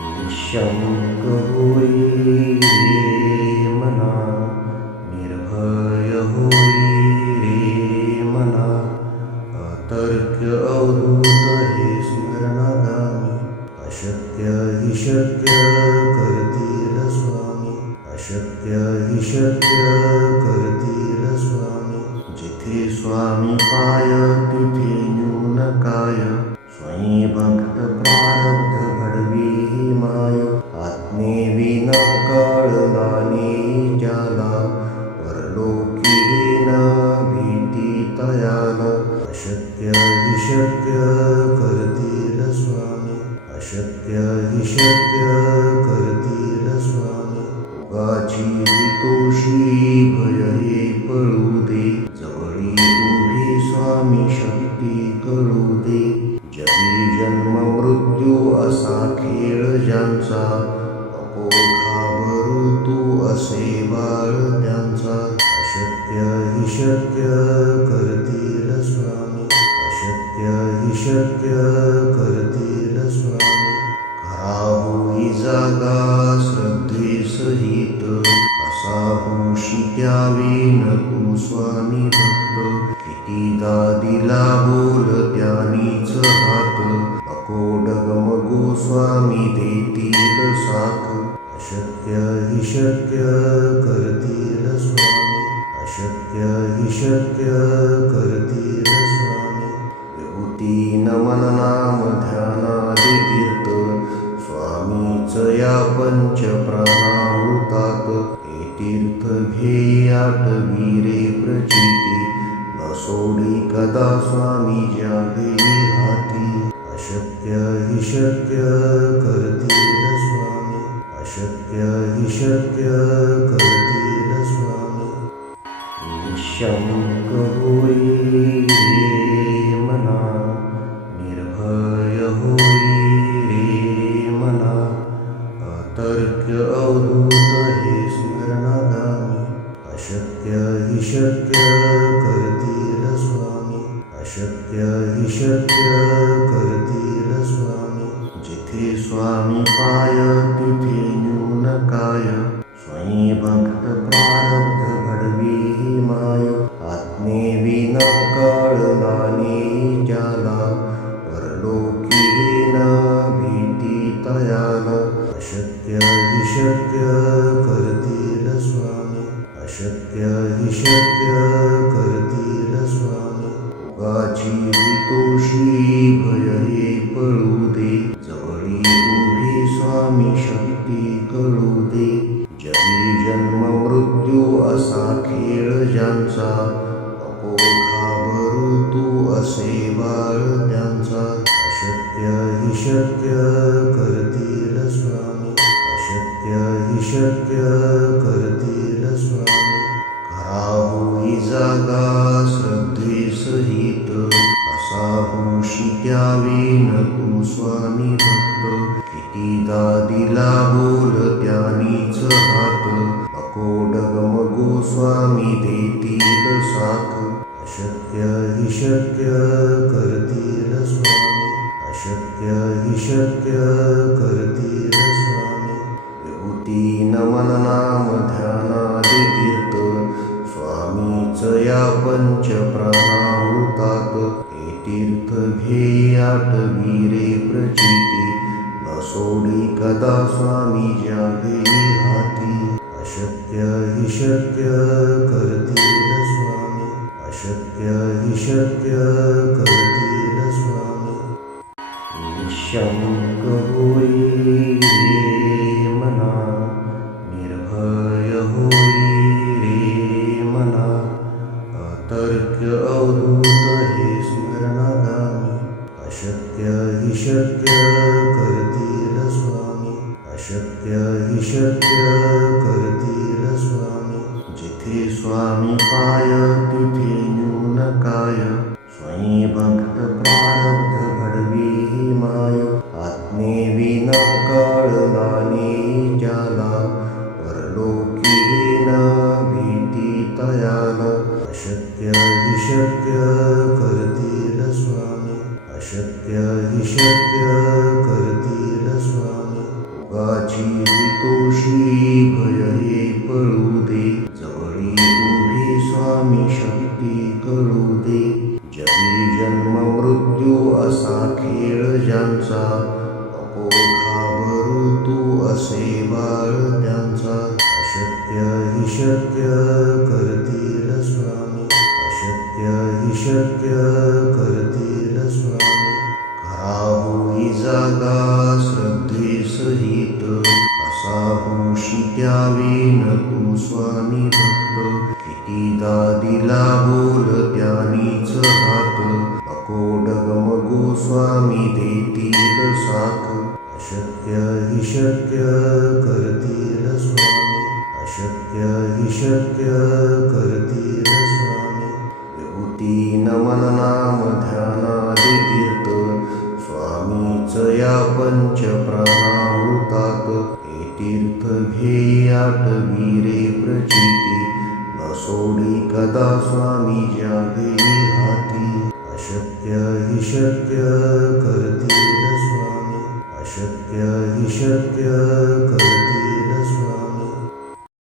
निःशंक होई रे मना, निर्भय होई रे मना, अतर्क्य अवधूत हे स्मरणागामी, अशक्य हि शक्य करतील स्वामी, अशक्य हि शक्य करतील स्वामी. जिथे स्वामी पाय तिथे न्यून काय, स्वयं भक्त प्रारब्ध घडवी ही माय. आज्ञेविना कळला नाही ज्याला, परलोकी न भीती तयाला. अशक्य हि शक्य करतील स्वामी, अशक्य हि शक्य करतील स्वामी. उगाची तोषी भय हे पळू दे, जवळी उभी स्वामी शक्ती कळू दे. जगी जन्म मृत्यू असा खेळ ज्यांचा, नको घाबरू तू असे बाळ त्यांचा. अशक्य हि शक्य करतील स्वामी, अशक्य हि शक्य करतील स्वामी. खरा होई जागा श्रद्धे सहित, असा होशी द्यावी न तू स्वामी भक्त. कितीदा दिला बोल त्यानीच हात, नको डगमगू स्वामी देतील साथ. अशक्य हि शक्य करतील स्वामी, अशक्य हि शक्य करतील स्वामी. विभूती नमन नाम ध्यानादि तीर्थ, स्वामीच या पंच प्राणामृतात. हे तीर्थ घेई आठवी रे प्रचिती, न सोडी कदा स्वामी ज्या घेई हाती. अशक्य हि शक्य करतील स्वामी, अशक्य हि शक्य करतील स्वामी. निःशंक होई रे मना, निर्भय होई रे मना, अतर्क्य अवधूत हे स्मरणागामी. अशक्य हि शक्य करतील स्वामी, अशक्य हि शक्य करतील स्वामी. जिथे स्वामी पाय तिथे न्यून काय, स्वयं भक्त प्रारब्ध घडवी ही माय. आज्ञेविना कळला नाही ज्याला, परलोकी न भीती तयाला. अशक्य हि शक्य करतील स्वामी, अशक्य हि शक्य करतील स्वामी. उगाची तोषी भय हे पळू दे, जवळी उभी स्वामी शक्ती कळू दे. जगी जन्म मृत्यू असा खेळ ज्यांचा, नको घाबरू तू असे बाळ त्यांचा. अशक्य हि शक्य करतील स्वामी, अशक्य हि शक्य करतील स्वामी. खरा होई जागा श्रद्धे सहित, असा होशी द्यावी न तू स्वामी भक्त. कितीदा दिला बोल त्यानीच हात, नको डगमगू स्वामी देतील साथ. अशक्य हि शक्य करतील स्वामी, अशक्य हि शक्य करतील स्वामी. विभूती नमन नाम ध्यानादि तीर्थ, स्वामीच या पंच प्राणामृतात. हे तीर्थ घेई आठवी रे प्रचिती, न सोडी कदा स्वामी ज्या घेई हाती. अशक्य हि शक्य करतील स्वामी, अशक्य हि शक्य करतील स्वामी. निःशंक होई रे मना, निर्भय होई रे मना, अतर्क्य अवधूत हे स्मरणागामी. अशक्य हि शक्य करतील स्वामी, अशक्य हि शक्य करतील स्वामी. जिथे स्वामी पाय तिथे न्यून काय, स्वयं भक्त प्रारब्ध घडवी ही माय. आज्ञेविना कळला नाही ज्याला, परलोकी न भीती तयाला. अशक्य हि शक्य करतील स्वामी, अशक्य हि शक्य करतील स्वामी. भोगाची हितोषी भय हे पळू दे, जवळी उभी स्वामी शक्ती कळू दे. जगी जन्म मृत्यू असा खेळ ज्यांचा, नको घाबरू तू असे बाळ त्यांचा. अशक्य हि शक्य करतील स्वामी, अशक्य हि शक्य करतील स्वामी. खरा होई जागा श्रद्धे सहित, असा होशी त्यावेन तू स्वामी भक्त. कितीदा दिला बोल त्यानीच हात, नको डगमगू स्वामी देतील साथ. अशक्य हि शक्य करतील स्वामी, अशक्य हि शक्य करतील स्वामी. विभूती नमन नाम ध्यानादि तीर्थ, स्वामीच या पंच प्राणामृतात. हे तीर्थ घेई आठवी रे प्रचिती, न सोडी कदा स्वामी ज्या घेई हाती. अशक्य हि शक्य करतील स्वामी, अशक्य हि शक्य करतील स्वामी.